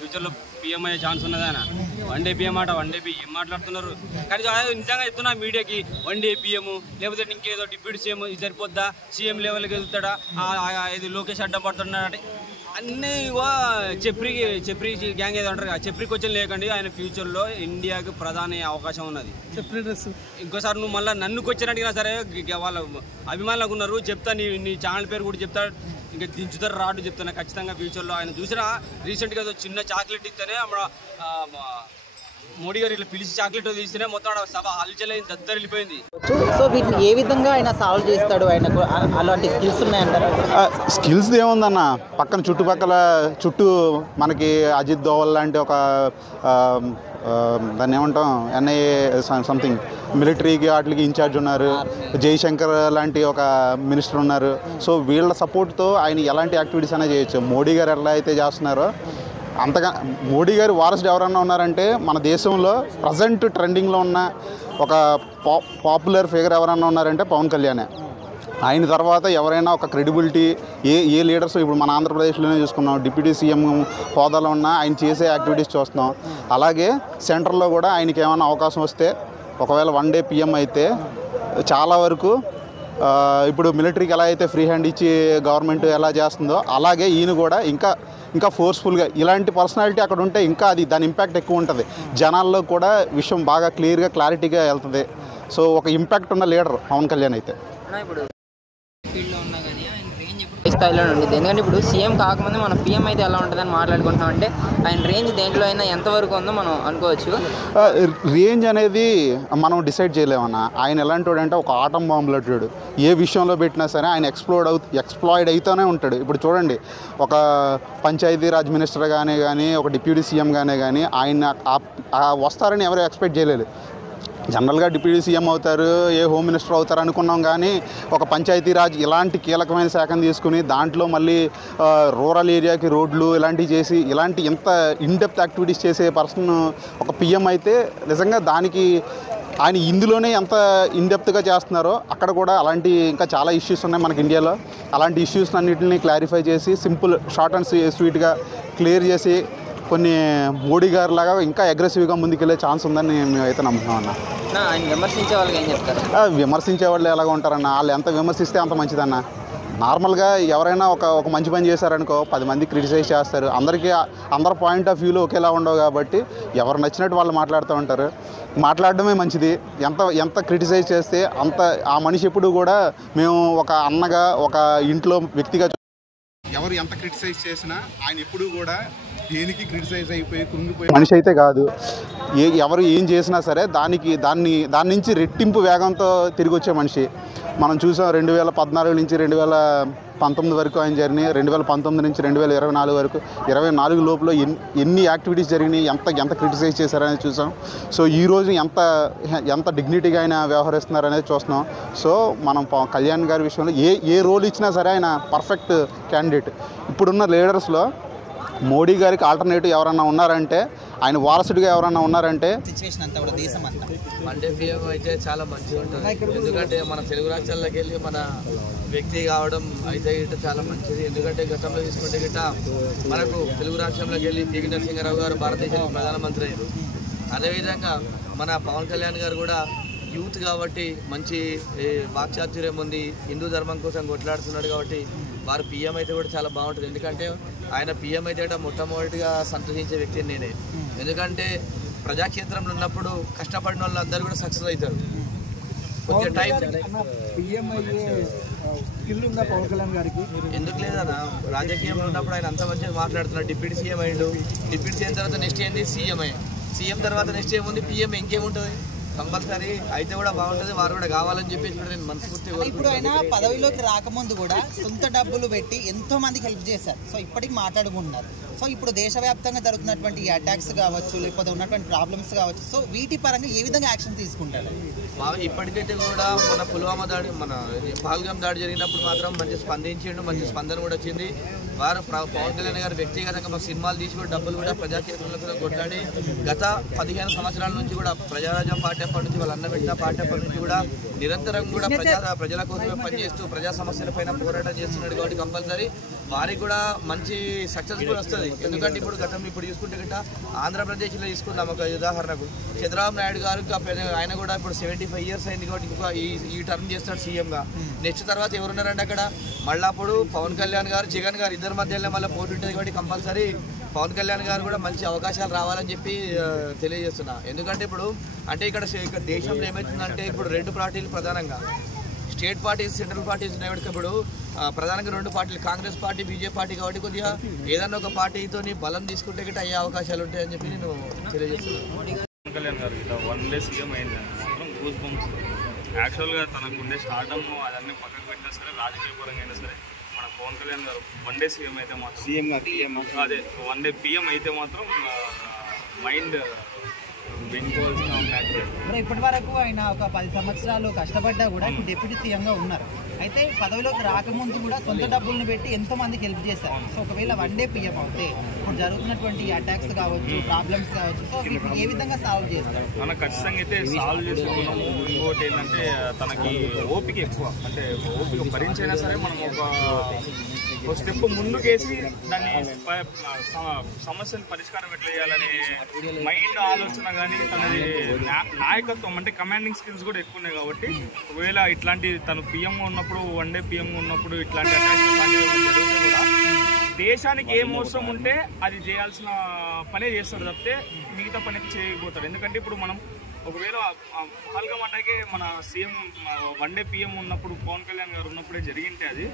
ఫ్యూచర్లో పీఎం అయ్యే chance ఉన్నదానా? One day PM మాట, వన్ డే ఏం మాట్లాడుతున్నారు? కానీ నిజంగా చెప్తున్నా మీడియాకి, వన్ డే పీఎం లేకపోతే ఇంకేదో డిప్యూటీ సీఎం సరిపోద్దా, సీఎం లెవెల్కి వెళ్తాడా, ఇది లోకేష్ అడ్డం పడుతున్నాడు అన్నీ చెప్రీ గ్యాంగ్ ఏదో అంటారు కదా, చెప్రీ క్వశ్చన్ లేకండి. ఆయన ఫ్యూచర్లో ఇండియాకి ప్రధాని అవకాశం ఉన్నది. ఇంకోసారి నువ్వు మళ్ళీ నన్ను క్వశ్చన్ అడిగినా సరే వాళ్ళ అభిమానులకు ఉన్నారు, చెప్తా నీ ఛానల్ పేరు కూడా చెప్తా, ఇంకా దించుతారు రాడు చెప్తాను ఖచ్చితంగా. ఫ్యూచర్లో ఆయన చూసినా రీసెంట్గా చిన్న చాక్లెట్ ఇస్తేనే మోడీ గారు ఇట్లా పిలిచి చాక్లెట్ తీస్తేనే మొత్తం సభ హల్చల్ దద్దరు వెళ్ళిపోయింది. సో వీటిని ఏ విధంగా ఆయన సాల్వ్ చేస్తాడు? ఆయనకు అలాంటి స్కిల్స్ ఉన్నాయంటారా? స్కిల్స్ ఏముందన్న, పక్కన చుట్టూ మనకి అజిత్ దోవల్ లాంటి ఒక దాన్ని ఏమంటాం ఎన్ఐఏ సంథింగ్ మిలిటరీకి వాటికి ఇన్ఛార్జ్ ఉన్నారు, జైశంకర్ లాంటి ఒక మినిస్టర్ ఉన్నారు. సో వీళ్ళ సపోర్ట్తో ఆయన ఎలాంటి యాక్టివిటీస్ అయినా చేయొచ్చు. మోడీ గారు ఎలా అయితే చేస్తున్నారో అంతగా మోడీ గారు వారసుడు ఎవరన్నా ఉన్నారంటే మన దేశంలో ప్రజెంట్ ట్రెండింగ్లో ఉన్న ఒక పాపులర్ ఫిగర్ ఎవరన్నా ఉన్నారంటే పవన్ కళ్యాణే. ఆయన తర్వాత ఎవరైనా ఒక క్రెడిబిలిటీ ఏ లీడర్స్ ఇప్పుడు మన ఆంధ్రప్రదేశ్లోనే చూసుకున్నాం, డిప్యూటీ సీఎం హోదాలో ఉన్న ఆయన చేసే యాక్టివిటీస్ చూస్తున్నాం. అలాగే సెంటర్లో కూడా ఆయనకి ఏమైనా అవకాశం వస్తే, ఒకవేళ వన్ డే పీఎం అయితే చాలా వరకు ఇప్పుడు మిలిటరీకి ఎలా అయితే ఫ్రీ హ్యాండ్ ఇచ్చి గవర్నమెంట్ ఎలా చేస్తుందో అలాగే ఈయన కూడా ఇంకా ఫోర్స్ఫుల్గా ఇలాంటి పర్సనాలిటీ అక్కడ ఉంటే ఇంకా దాని ఇంపాక్ట్ ఎక్కువ ఉంటుంది. జనాల్లో కూడా విషయం బాగా క్లారిటీగా వెళ్తుంది. సో ఒక ఇంపాక్ట్ ఉన్న లీడర్ పవన్ కళ్యాణ్ అయితే. స్థాయిలో ఉండేది. ఎందుకంటే ఇప్పుడు సీఎం కాకముందు మనం పీఎం అయితే ఎలా ఉంటుందని మాట్లాడుకుంటున్నామంటే ఆయన రేంజ్ దేంట్లో అయినా ఎంతవరకు ఉందో మనం అనుకోవచ్చు. రేంజ్ అనేది మనం డిసైడ్ చేయలేమన్నా. ఆయన ఎలాంటి వాడు అంటే ఒక ఆటం బాంబు లాంటి, ఏ విషయంలో పెట్టినా సరే ఆయన ఎక్స్ప్లాయిడ్ అవుతూనే ఉంటాడు. ఇప్పుడు చూడండి, ఒక పంచాయతీరాజ్ మినిస్టర్ కానీ ఒక డిప్యూటీ సీఎం కానీ ఆయన వస్తారని ఎవరు ఎక్స్పెక్ట్ చేయలేదు. జనరల్గా డిప్యూటీ సీఎం అవుతారు, ఏ హోమ్ మినిస్టర్ అవుతారు అనుకున్నాం. కానీ ఒక పంచాయతీరాజ్ ఇలాంటి కీలకమైన శాఖను తీసుకుని దాంట్లో మళ్ళీ రూరల్ ఏరియాకి రోడ్లు ఇలాంటివి చేసి ఇలాంటి ఎంత ఇన్డెప్త్ యాక్టివిటీస్ చేసే పర్సన్ ఒక పీఎం అయితే నిజంగా దానికి ఆయన ఇందులోనే ఎంత ఇన్డెప్త్గా చేస్తున్నారో అక్కడ కూడా అలాంటి ఇంకా చాలా ఇష్యూస్ ఉన్నాయి మనకి ఇండియాలో. అలాంటి ఇష్యూస్ అన్నింటినీ క్లారిఫై చేసి సింపుల్ షార్ట్ అండ్ స్వీట్గా క్లియర్ చేసి కొన్ని మోడీ గారి లాగా ఇంకా అగ్రెసివ్గా ముందుకెళ్ళే ఛాన్స్ ఉందని మేమైతే నమ్ముతున్నాం అన్న. ఆయన విమర్శించే వాళ్ళకి ఏం చెప్తారు? విమర్శించే వాళ్ళు ఎలాగ ఉంటారన్న, వాళ్ళు ఎంత విమర్శిస్తే అంత మంచిదన్న. నార్మల్గా ఎవరైనా ఒక మంచి పని చేశారనుకో 10 మంది క్రిటిసైజ్ చేస్తారు. అందరి పాయింట్ ఆఫ్ వ్యూలో ఒకేలా ఉండవు కాబట్టి ఎవరు నచ్చినట్టు వాళ్ళు మాట్లాడుతూ ఉంటారు. మాట్లాడడమే మంచిది. ఎంత క్రిటిసైజ్ చేస్తే అంత ఆ మనిషి ఎప్పుడు కూడా మేము ఒక అన్నగా ఒక ఇంట్లో వ్యక్తిగా ఎవరు ఎంత క్రిటిసైజ్ చేసినా ఆయన ఎప్పుడు కూడా దేనికి క్రిటిసైజ్ అయిపోయి కృంగిపోయి మనిషి అయితే కాదు. ఎవరు ఏం చేసినా సరే దాని నుంచి రెట్టింపు వేగంతో తిరిగి వచ్చే మనిషి. మనం చూసాం 2014 నుంచి 2019 వరకు ఆయన జర్నీ, 2019 నుంచి 2024 వరకు 24 లోపల ఎన్ని యాక్టివిటీస్ జరిగినాయి, ఎంత క్రిటిసైజ్ చేశారనేది చూసాం. సో ఈరోజు ఎంత డిగ్నిటీగా ఆయన వ్యవహరిస్తున్నారనేది చూస్తున్నాం. సో మనం కళ్యాణ్ గారి విషయంలో ఏ రోల్ ఇచ్చినా సరే ఆయన పర్ఫెక్ట్ క్యాండిడేట్. ఇప్పుడున్న లీడర్స్లో మోడీ గారికి ఆల్టర్నేటివ్ ఎవరన్నా ఉన్నారంటే, ఆయన వారసుడిగా ఎవరన్నా ఉన్నారంటే సిచ్యువేషన్ అంతా కూడా దేశం అంతా వన్ డే పీఎం అయితే చాలా మంచిగా ఉంటుంది. ఎందుకంటే మన తెలుగు రాష్ట్రాల్లోకి వెళ్ళి మన వ్యక్తి కావడం అయితే గిట్ట చాలా మంచిది. ఎందుకంటే గతంలో తీసుకుంటే గిట్ట మనకు తెలుగు రాష్ట్రంలోకి వెళ్ళి పివి నరసింహారావు గారు భారతదేశానికి ప్రధానమంత్రి అయ్యారు. అదేవిధంగా మన పవన్ కళ్యాణ్ గారు కూడా యూత్ కాబట్టి మంచి వాక్చాతుర్యం ఉంది, హిందూ ధర్మం కోసం కొట్లాడుతున్నాడు కాబట్టి వారు పీఎం అయితే కూడా చాలా బాగుంటుంది. ఎందుకంటే ఆయన పీఎం అయితే మొట్టమొదటిగా సంతోషించే వ్యక్తిని నేనే. ఎందుకంటే ప్రజాక్షేత్రంలో ఉన్నప్పుడు కష్టపడిన వాళ్ళందరూ కూడా సక్సెస్ అవుతారు. కొంచెం టైం ఎందుకు లేదన్నా, రాజకీయంలో ఉన్నప్పుడు ఆయన అంత మంచిగా మాట్లాడుతున్నాడు. డిప్యూటీ సీఎం అయ్యిండు, డిప్యూటీ సీఎం తర్వాత నెక్స్ట్ ఏంది సీఎం తర్వాత నెక్స్ట్ ఏముంది పీఎం, ఇంకేముంటుంది. కంపల్సరీ అయితే కూడా బాగుంటుంది, వారు కూడా కావాలని చెప్పేసి కూడా నేను మనస్ఫూర్తిగా. ఇప్పుడు ఆయన పదవిలోకి రాకముందు కూడా సొంత డబ్బులు పెట్టి ఎంతో మందికి హెల్ప్ చేశారు. సో ఇప్పటికి మాట్లాడుకుంటున్నారు. సో ఇప్పుడు దేశవ్యాప్తంగా జరుగుతున్నటువంటి ఈ అటాక్స్ కావచ్చు, లేకపోతే ఉన్నటువంటి ప్రాబ్లమ్స్ కావచ్చు, సో వీటి పరంగా ఏ విధంగా యాక్షన్ తీసుకుంటారు? ఇప్పటికైతే కూడా మన పుల్వామా దాడి, మన పహల్గామ్ దాడి జరిగినప్పుడు మాత్రం మంచి స్పందించిండు, మంచి స్పందన కూడా వచ్చింది. వారు పవన్ కళ్యాణ్ గారు వ్యక్తిగతంగా మాకు సినిమాలు తీసి కూడా డబ్బులు కూడా ప్రజాక్షేత్రంలో కూడా కొట్లాడి గత 15 సంవత్సరాల నుంచి కూడా ప్రజారాజ్యం పార్టీ అప్పటి నుంచి వాళ్ళు అన్నబెట్టిన పార్టీ అప్పటి నుంచి కూడా నిరంతరం కూడా ప్రజల కోసమే పనిచేస్తూ ప్రజా సమస్యల పైన పోరాటం చేస్తున్నాడు. కాబట్టి కంపల్సరీ వారికి కూడా మంచి సక్సెస్ఫుల్ వస్తుంది. ఎందుకంటే ఇప్పుడు గతంలో ఇప్పుడు చూసుకుంటే గిట్ట ఆంధ్రప్రదేశ్లో తీసుకుందాం ఒక ఉదాహరణకు, చంద్రబాబు నాయుడు గారు ఆయన కూడా ఇప్పుడు 75 years అయింది కాబట్టి ఇంకొక ఈ టర్మ్ చేస్తాడు సీఎంగా. నెక్స్ట్ తర్వాత ఎవరున్నారండి అక్కడ, మళ్ళీ అప్పుడు పవన్ కళ్యాణ్ గారు జగన్ గారు ఇద్దరి మధ్యలో మళ్ళీ పోటీ ఉంటుంది కాబట్టి కంపల్సరీ పవన్ కళ్యాణ్ గారు కూడా మంచి అవకాశాలు రావాలని చెప్పి తెలియజేస్తున్నా. ఎందుకంటే ఇప్పుడు అంటే ఇక్కడ దేశంలో ఏమవుతుందంటే ఇప్పుడు 2 పార్టీలు ప్రధానంగా స్టేట్ పార్టీస్ సెంట్రల్ పార్టీస్ ఉన్నాయి. ఇప్పుడు ప్రధానంగా 2 పార్టీలు కాంగ్రెస్ పార్టీ బీజేపీ పార్టీ కాబట్టి కొద్దిగా ఏదన్నా ఒక పార్టీతో బలం తీసుకుంటే గిట్ట అయ్యే అవకాశాలు ఉంటాయని చెప్పి నేను తెలియజేస్తున్నాను. పవన్ కళ్యాణ్ గారు ఇట్లా 1 day సీఎం అయింది మాత్రం గూస్ బంప్స్. యాక్చువల్గా తనకు ఉండే స్టార్డమ్ అదన్నీ పక్కకు పెట్టినా సరే, రాజకీయ పరంగా అయినా సరే మన పవన్ కళ్యాణ్ గారు 1 day సీఎం అయితే మాత్రం అదే 1 day PM అయితే మాత్రం మైండ్ వెనుకోవాల్సిన మ్యాచ్. ఇప్పటి వరకు ఆయన ఒక 10 సంవత్సరాలు కష్టపడ్డా కూడా ఇప్పుడు డిప్యూటీ సీఎంగా ఉన్నారు. అయితే పదవిలోకి రాకముందు కూడా సొంత డబ్బులను పెట్టి ఎంతో మందికి హెల్ప్ చేశారు. సో ఒకవేళ 1 day PM అవుతే ఇప్పుడు జరుగుతున్నటువంటి అటాక్స్ కావచ్చు, ప్రాబ్లమ్స్ కావచ్చు, సో వీటిని ఏ విధంగా సాల్వ్ చేస్తారు? మనకు ఖచ్చితంగా అయితే సాల్వ్ చేసుకున్నాము. ఇంకోటి ఏంటంటే తనకి ఓపిక ఎక్కువ, అంటే ఓపిక భరించైనా సరే మనం ఒక స్టెప్ ముందుకేసి దాన్ని సమస్యను పరిష్కారం ఎట్లా చేయాలనే మైండ్ ఆలోచన కానీ తనది నాయకత్వం అంటే కమాండింగ్ స్కిల్స్ కూడా ఎక్కువ ఉన్నాయి. కాబట్టి ఒకవేళ ఇట్లాంటి తను పిఎంగా ఉన్నప్పుడు 1 day PM ఉన్నప్పుడు ఇట్లాంటి అటాక్స్ జరిగితే కూడా దేశానికి ఏం అవసరం ఉంటే అది చేయాల్సిన పనే చేస్తాడు తప్పితే మిగతా పని చేయకపోతాడు. ఎందుకంటే ఇప్పుడు మనం ఒకవేళ పహల్గామ్ అటాకే మన సీఎం 1 day PM ఉన్నప్పుడు పవన్ కళ్యాణ్ గారు ఉన్నప్పుడే జరిగింటే అది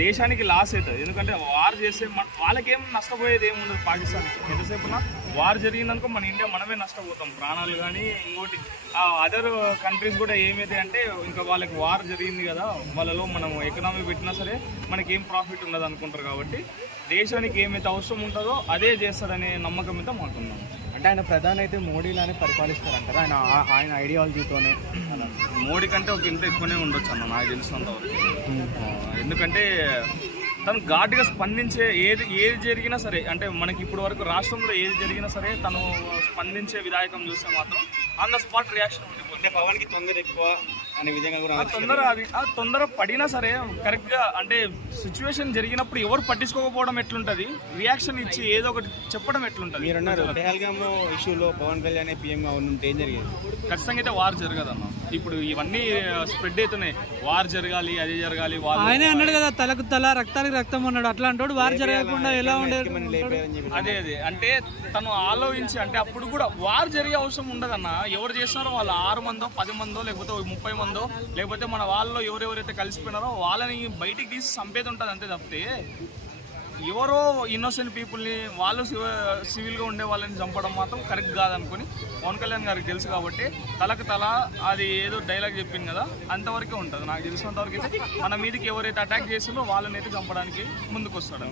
దేశానికి లాస్ అవుతుంది. ఎందుకంటే వార్ చేస్తే వాళ్ళకేం నష్టపోయేది ఏముండదు. పాకిస్తాన్కి ఎంతసేపున వార్ జరిగిందనుకో మన ఇండియా మనమే నష్టపోతాం, ప్రాణాలు కానీ. ఇంకోటి అదర్ కంట్రీస్ కూడా ఏమైతే అంటే ఇంకా వాళ్ళకి వార్ జరిగింది కదా, వాళ్ళలో మనం ఎకనామీ పెట్టినా సరే మనకి ఏం ప్రాఫిట్ ఉండదు అనుకుంటారు. కాబట్టి దేశానికి ఏమైతే అవసరం ఉంటుందో అదే చేస్తారనే నమ్మకం అయితే మాకున్నాం. అంటే ఆయన ప్రధాని అయితే మోడీలానే పరిపాలిస్తారంటారా? ఆయన ఐడియాలజీతోనే మోడీ కంటే ఒక ఇంత ఎక్కువనే ఉండొచ్చు అన్న నాకు తెలిసినంతవరకు. ఎందుకంటే తను ఘాటుగా స్పందించే ఏది జరిగినా సరే, అంటే మనకి ఇప్పుడు వరకు రాష్ట్రంలో ఏది జరిగినా సరే తను స్పందించే విధాయకం చూస్తే మాత్రం ఆన్ ద స్పాట్ రియాక్షన్ ఉంటుంది. పవన్కి తొందర ఎక్కువ అనే విధంగా కూడా తొందర పడినా సరే కరెక్ట్గా అంటే సిచ్యువేషన్ జరిగినప్పుడు ఎవరు పట్టించుకోకపోవడం ఎట్లుంటుంది, రియాక్షన్ ఇచ్చి ఏదో ఒకటి చెప్పడం ఎట్లుంటుంది. మీరున్నారు పహల్గామ్ ఇష్యూలో పవన్ కళ్యాణ్ PM ఉంటే ఏం జరిగేది? ఖచ్చితంగా అయితే వార్ జరగదన్న. ఇప్పుడు ఇవన్నీ స్ప్రెడ్ అవుతున్నాయి, వార్ జరగాలి, అదే జరగాలి. ఆయనే అన్నాడు కదా, తలకు తల రక్తానికి రక్తం ఉన్నాడు. అట్లాంటి వార్ జరగకుండా ఎలా ఉండేది? అదే అంటే తను ఆలోచించి, అంటే అప్పుడు కూడా వార్ జరిగే అవసరం ఉండదన్న. ఎవరు చేస్తున్నారో వాళ్ళు 6 మందో 10 మందో లేకపోతే 30 మందో లేకపోతే మన వాళ్ళలో ఎవరెవరైతే కలిసిపోయినారో వాళ్ళని బయటికి తీసి చంపేది ఉంటుంది అంతే తప్పితే ఎవరో ఇన్నోసెంట్ పీపుల్ని వాళ్ళు సివిల్గా ఉండే వాళ్ళని చంపడం మాత్రం కరెక్ట్ కాదనుకుని పవన్ కళ్యాణ్ గారికి తెలుసు. కాబట్టి తలకు తల అది ఏదో డైలాగ్ చెప్పింది కదా, అంతవరకే ఉంటుంది. నాకు తెలిసినంతవరకు అయితే మన మీదకి ఎవరైతే అటాక్ చేసిందో వాళ్ళని అయితే చంపడానికి ముందుకు వస్తాడు.